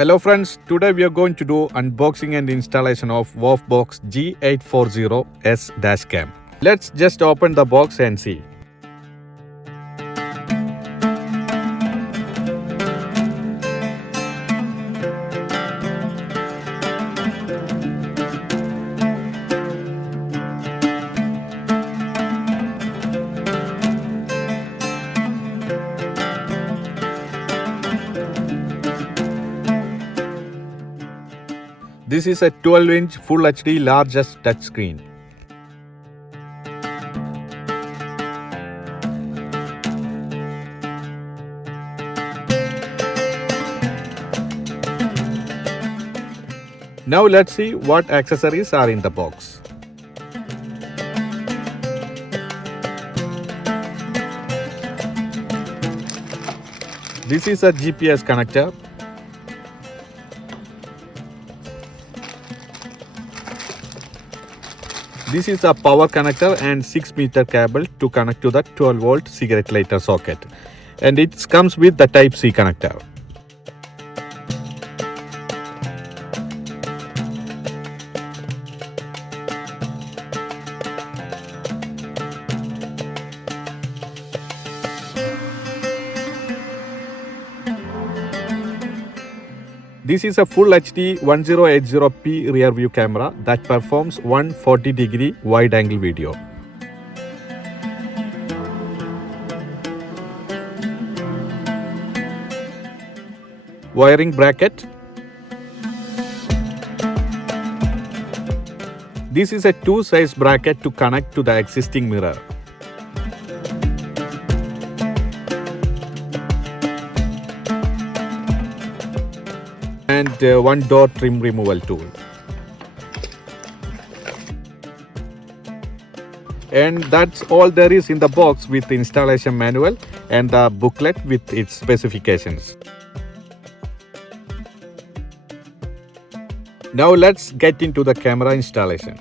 Hello friends, today we are going to do unboxing and installation of WOLFBOX G840S dashcam. Let's just open the box and see. This is a 12-inch Full HD largest touchscreen. Now let's see what accessories are in the box. This is a GPS connector. This is a power connector and 6-meter cable to connect to the 12-volt cigarette lighter socket. And it comes with the Type-C connector. This is a Full HD 1080p rear view camera that performs 140-degree wide-angle video. Wiring bracket. This is a 2-size bracket to connect to the existing mirror. And one door trim removal tool. And that's all there is in the box with the installation manual and the booklet with its specifications. Now let's get into the camera installation.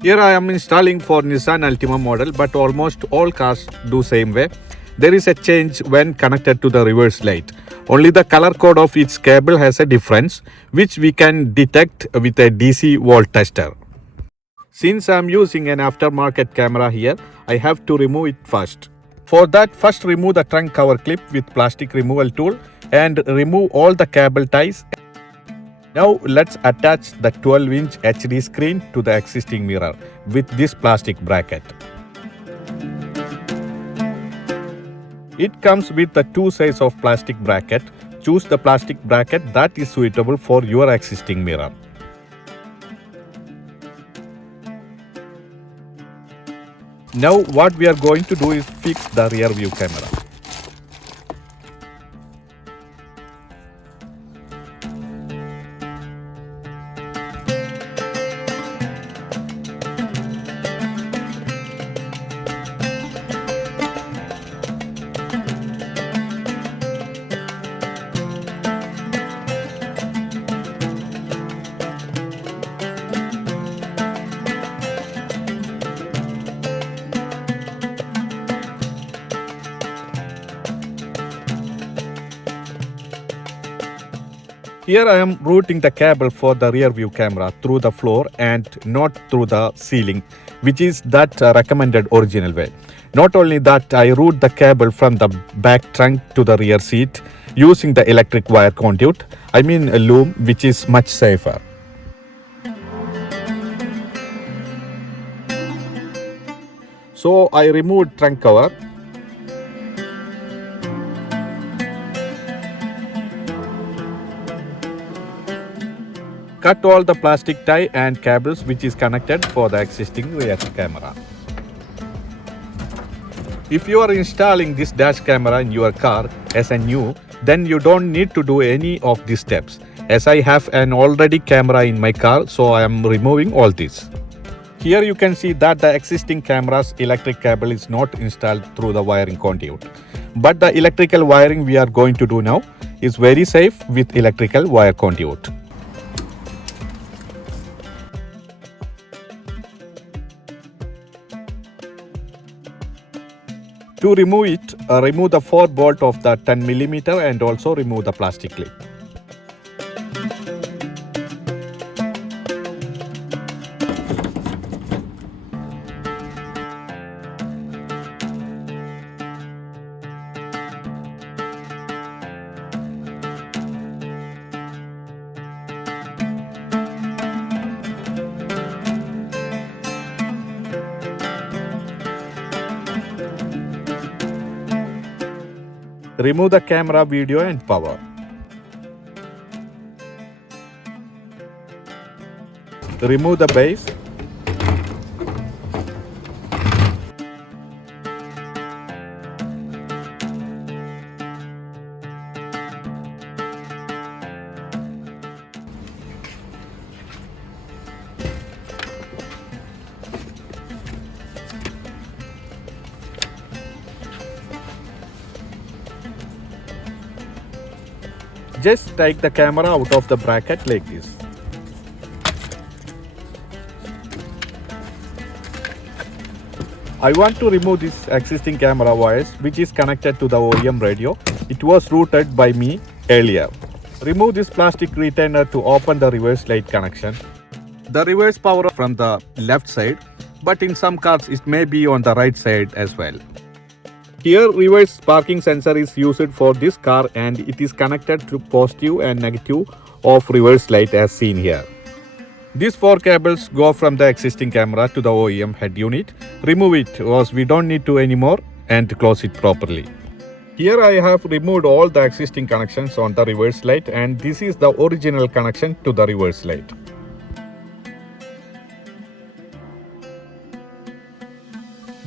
Here I am installing for Nissan Altima model, but almost all cars do same way. There is a change when connected to the reverse light. Only the color code of its cable has a difference, which we can detect with a DC volt tester. Since I am using an aftermarket camera here, I have to remove it first. For that, first remove the trunk cover clip with plastic removal tool and remove all the cable ties. Now let's attach the 12-inch HD screen to the existing mirror with this plastic bracket. It comes with the 2 size of plastic bracket. Choose the plastic bracket that is suitable for your existing mirror. Now what we are going to do is fix the rear view camera. Here I am routing the cable for the rear view camera through the floor and not through the ceiling, which is that recommended original way. Not only that, I route the cable from the back trunk to the rear seat using the electric wire conduit, I mean a Loom, which is much safer. So I removed trunk cover. Cut all the plastic tie and cables which is connected for the existing rear camera. If you are installing this dash camera in your car as a new, then you don't need to do any of these steps. As I have an already camera in my car, so I am removing all this. Here you can see that the existing camera's electric cable is not installed through the wiring conduit. But the electrical wiring we are going to do now is very safe with electrical wire conduit. To remove it, remove the 4 bolt of the 10mm and also remove the plastic clip. Remove the camera, video and power. Remove the base. Just take the camera out of the bracket like this. I want to remove this existing camera wires which is connected to the OEM radio. It was routed by me earlier. Remove this plastic retainer to open the reverse light connection. The reverse power from the left side, but in some cars it may be on the right side as well. Here reverse parking sensor is used for this car and it is connected to positive and negative of reverse light as seen here. These 4 cables go from the existing camera to the OEM head unit. Remove it because we don't need to anymore and close it properly. Here I have removed all the existing connections on the reverse light and this is the original connection to the reverse light.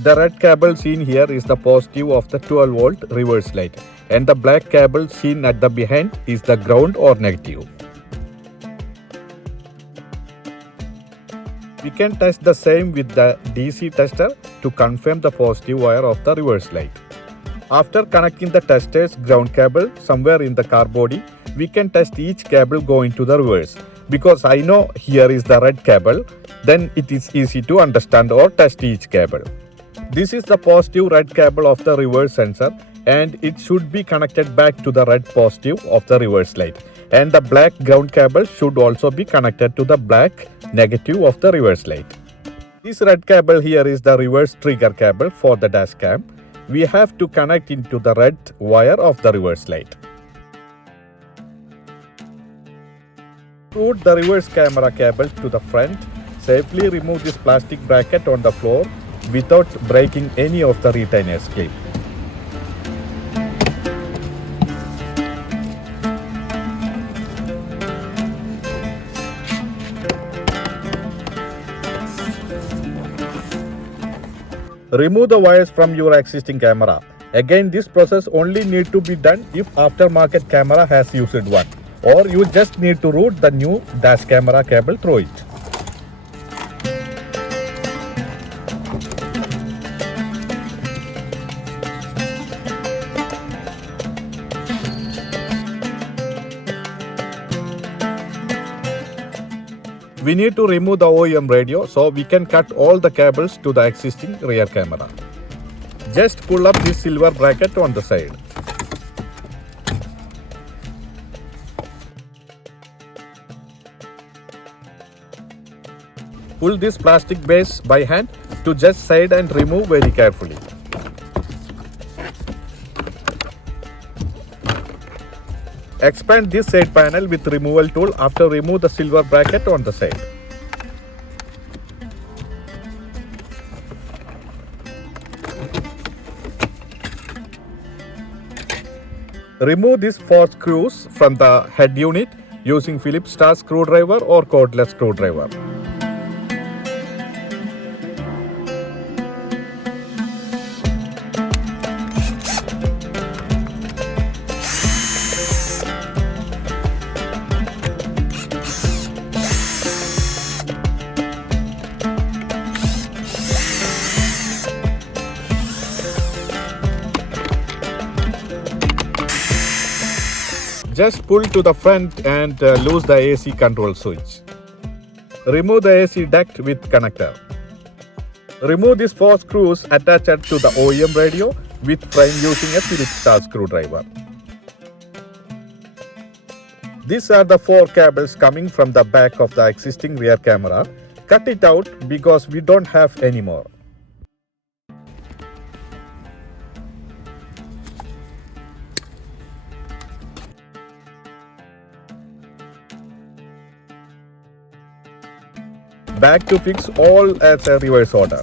The red cable seen here is the positive of the 12 volt reverse light and the black cable seen at the behind is the ground or negative. We can test the same with the DC tester to confirm the positive wire of the reverse light. After connecting the tester's ground cable somewhere in the car body, we can test each cable going to the reverse. Because I know here is the red cable, then it is easy to understand or test each cable. This is the positive red cable of the reverse sensor and it should be connected back to the red positive of the reverse light. And the black ground cable should also be connected to the black negative of the reverse light. This red cable here is the reverse trigger cable for the dash cam. We have to connect into the red wire of the reverse light. Route the reverse camera cable to the front. Safely remove this plastic bracket on the floor without breaking any of the retainer's clip. Remove the wires from your existing camera. Again, this process only need to be done if aftermarket camera has used one, or you just need to route the new dash camera cable through it. We need to remove the OEM radio so we can cut all the cables to the existing rear camera. Just pull up this silver bracket on the side. Pull this plastic base by hand to just side and remove very carefully. Expand this side panel with removal tool after remove the silver bracket on the side. Remove these 4 screws from the head unit using Palimpsest screwdriver or cordless screwdriver. Just pull to the front and lose the AC control switch. Remove the AC duct with connector. Remove these 4 screws attached to the OEM radio with frame using a Palimpsest screwdriver. These are the 4 cables coming from the back of the existing rear camera. Cut it out because we don't have any more. Back to fix all as a reverse order.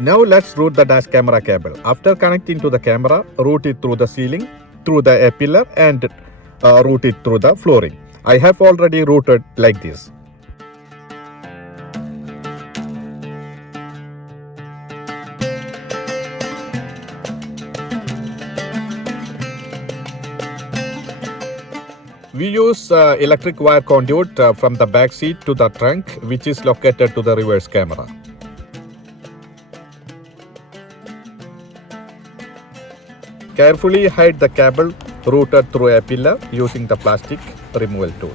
Now let's route the dash camera cable. After connecting to the camera, route it through the ceiling, through the A pillar and route it through the flooring. I have already routed like this. We use electric wire conduit from the back seat to the trunk, which is located to the reverse camera. Carefully hide the cable routed through a pillar using the plastic removal tool.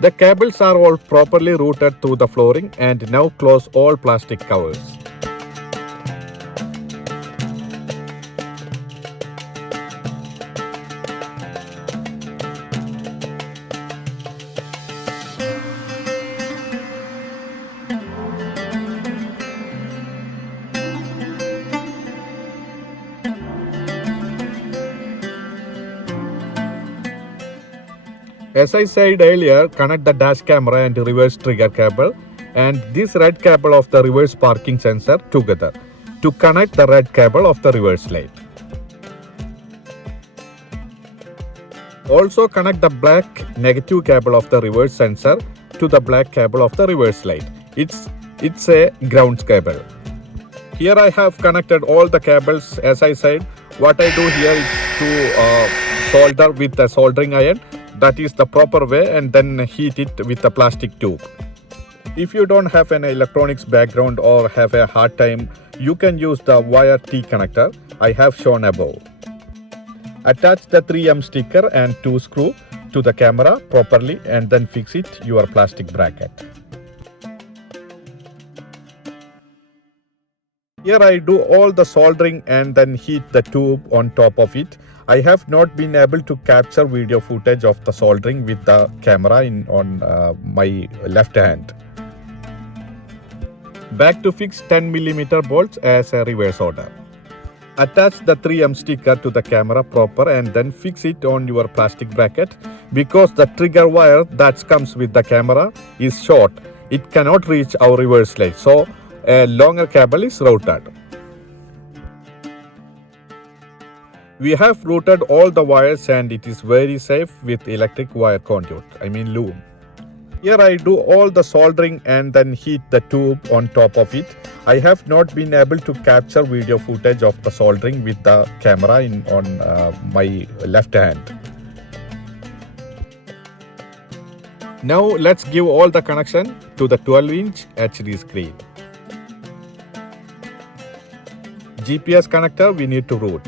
The cables are all properly routed through the flooring, and now close all plastic covers. As I said earlier, connect the dash camera and reverse trigger cable and this red cable of the reverse parking sensor together to connect the red cable of the reverse light. Also connect the black negative cable of the reverse sensor to the black cable of the reverse light. It's a ground cable. Here I have connected all the cables. As I said, what I do here is to solder with the soldering iron. That is the proper way, and then heat it with a plastic tube. If you don't have an electronics background or have a hard time, you can use the wire T connector I have shown above. Attach the 3M sticker and 2 screw to the camera properly and then fix it your plastic bracket. Here I do all the soldering and then heat the tube on top of it. I have not been able to capture video footage of the soldering with the camera on my left hand. Back to fix 10mm bolts as a reverse order. Attach the 3M sticker to the camera proper and then fix it on your plastic bracket. Because the trigger wire that comes with the camera is short, it cannot reach our reverse light, so a longer cable is routed. We have routed all the wires and it is very safe with electric wire conduit, Loom. Here I do all the soldering and then heat the tube on top of it. I have not been able to capture video footage of the soldering with the camera on my left hand. Now let's give all the connection to the 12-inch HD screen. GPS connector we need to route.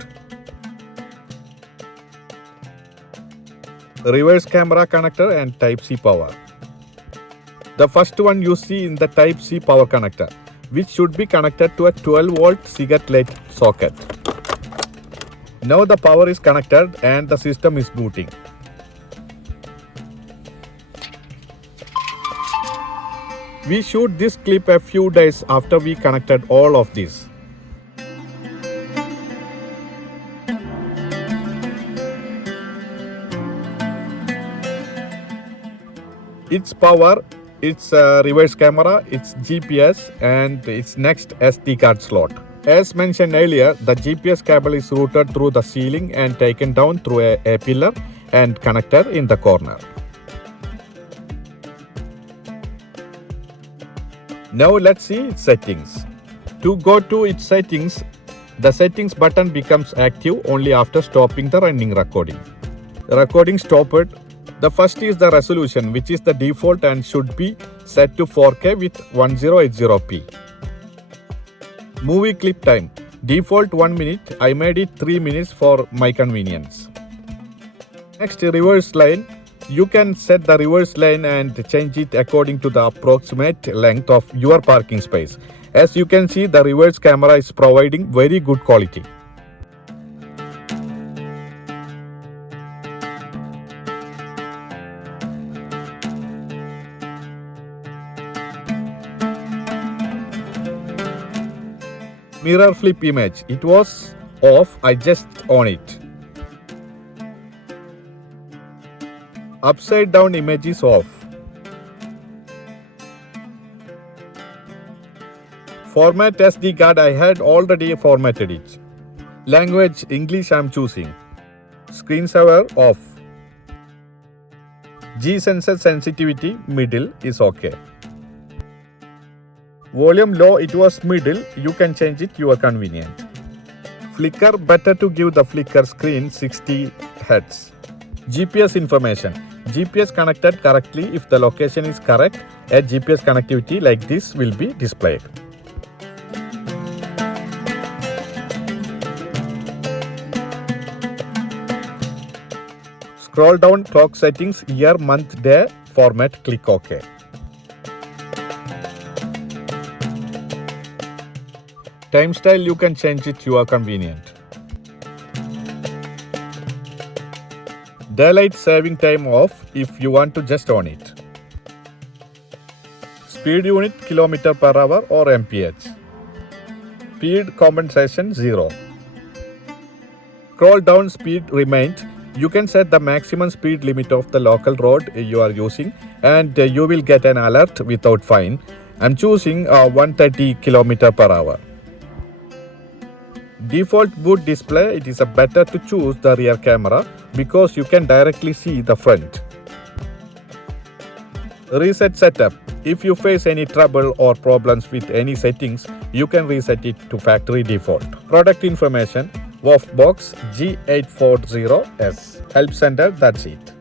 Reverse camera connector and Type-C power. The first one you see in the Type-C power connector, which should be connected to a 12-volt cigarette light socket. Now the power is connected and the system is booting. We shoot this clip a few days after we connected all of this. Its power, its reverse camera, its GPS and its next SD card slot. As mentioned earlier, the GPS cable is routed through the ceiling and taken down through a pillar and connected in the corner. Now let's see its settings. To go to its settings, the settings button becomes active only after stopping the running recording. Recording stopped. The first is the resolution, which is the default and should be set to 4K with 1080p. Movie clip time, default 1 minute, I made it 3 minutes for my convenience. Next, reverse line. You can set the reverse line and change it according to the approximate length of your parking space. As you can see, the reverse camera is providing very good quality. Mirror flip image, it was off, I just on it. Upside down image is off. Format SD card, I had already formatted it. Language English I am choosing. Screensaver off. G sensor sensitivity middle is okay. Volume low, it was middle, you can change it your convenient. Flicker, better to give the flicker screen 60 Hz. GPS information. GPS connected correctly. If the location is correct, a GPS connectivity like this will be displayed. Scroll down, clock settings, year, month, day, format, click OK. Time style, you can change it to your convenient. Daylight saving time off if you want to just on it. Speed unit km/h or mph. Speed compensation 0. Scroll down, speed remained. You can set the maximum speed limit of the local road you are using and you will get an alert without fine. I am choosing 130 km/h. Default boot display, it is better to choose the rear camera because you can directly see the front. Reset setup. If you face any trouble or problems with any settings, you can reset it to factory default. Product information, WOLFBOX G840S. Help center, that's it.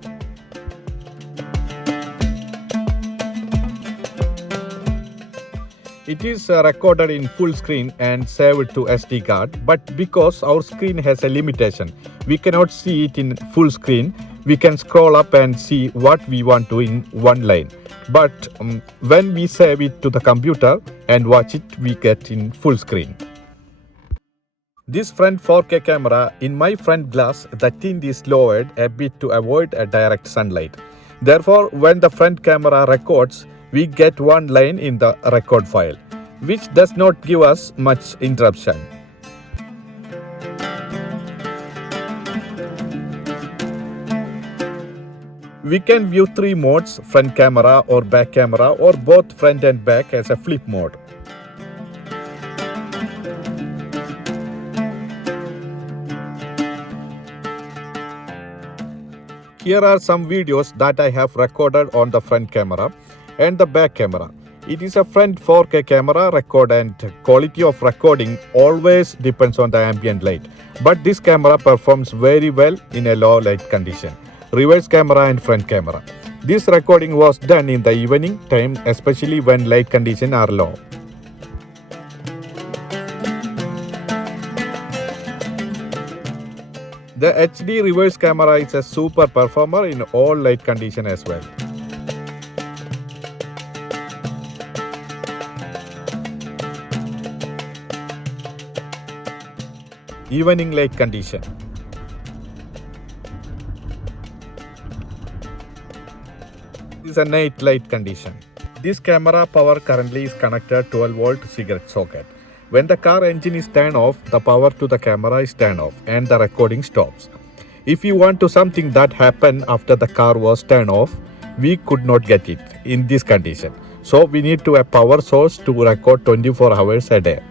It is recorded in full screen and saved to SD card, but because our screen has a limitation, we cannot see it in full screen. We can scroll up and see what we want to in one line. But when we save it to the computer and watch it, we get in full screen. This front 4K camera, in my front glass, the tint is lowered a bit to avoid a direct sunlight. Therefore, when the front camera records, we get one line in the record file, which does not give us much interruption. We can view 3 modes, front camera or back camera or both front and back as a flip mode. Here are some videos that I have recorded on the front camera and the back camera. It is a front 4K camera record and quality of recording always depends on the ambient light. But this camera performs very well in a low light condition. Reverse camera and front camera. This recording was done in the evening time, especially when light conditions are low. The HD reverse camera is a super performer in all light conditions as well. Evening light condition. This is a night light condition. This camera power currently is connected 12-volt cigarette socket. When the car engine is turned off, the power to the camera is turned off and the recording stops. If you want to something that happened after the car was turned off, we could not get it in this condition. So we need to a power source to record 24 hours a day.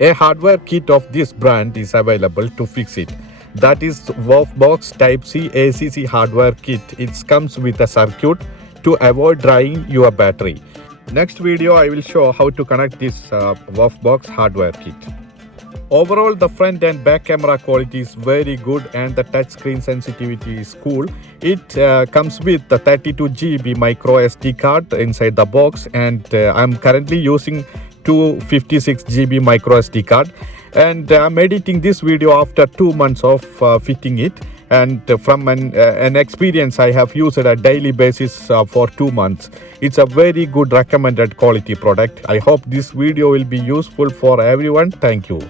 A hardware kit of this brand is available to fix it. That is WOLFBOX Type-C ACC hardware kit. It comes with a circuit to avoid drying your battery. Next video I will show how to connect this WOLFBOX hardware kit. Overall, the front and back camera quality is very good and the touchscreen sensitivity is cool. It comes with the 32 GB micro SD card inside the box, and I'm currently using 256 GB micro SD card, and I'm editing this video after 2 months of fitting it, and from an experience I have used it on a daily basis for 2 months. It's a very good recommended quality product. I hope this video will be useful for everyone. Thank you.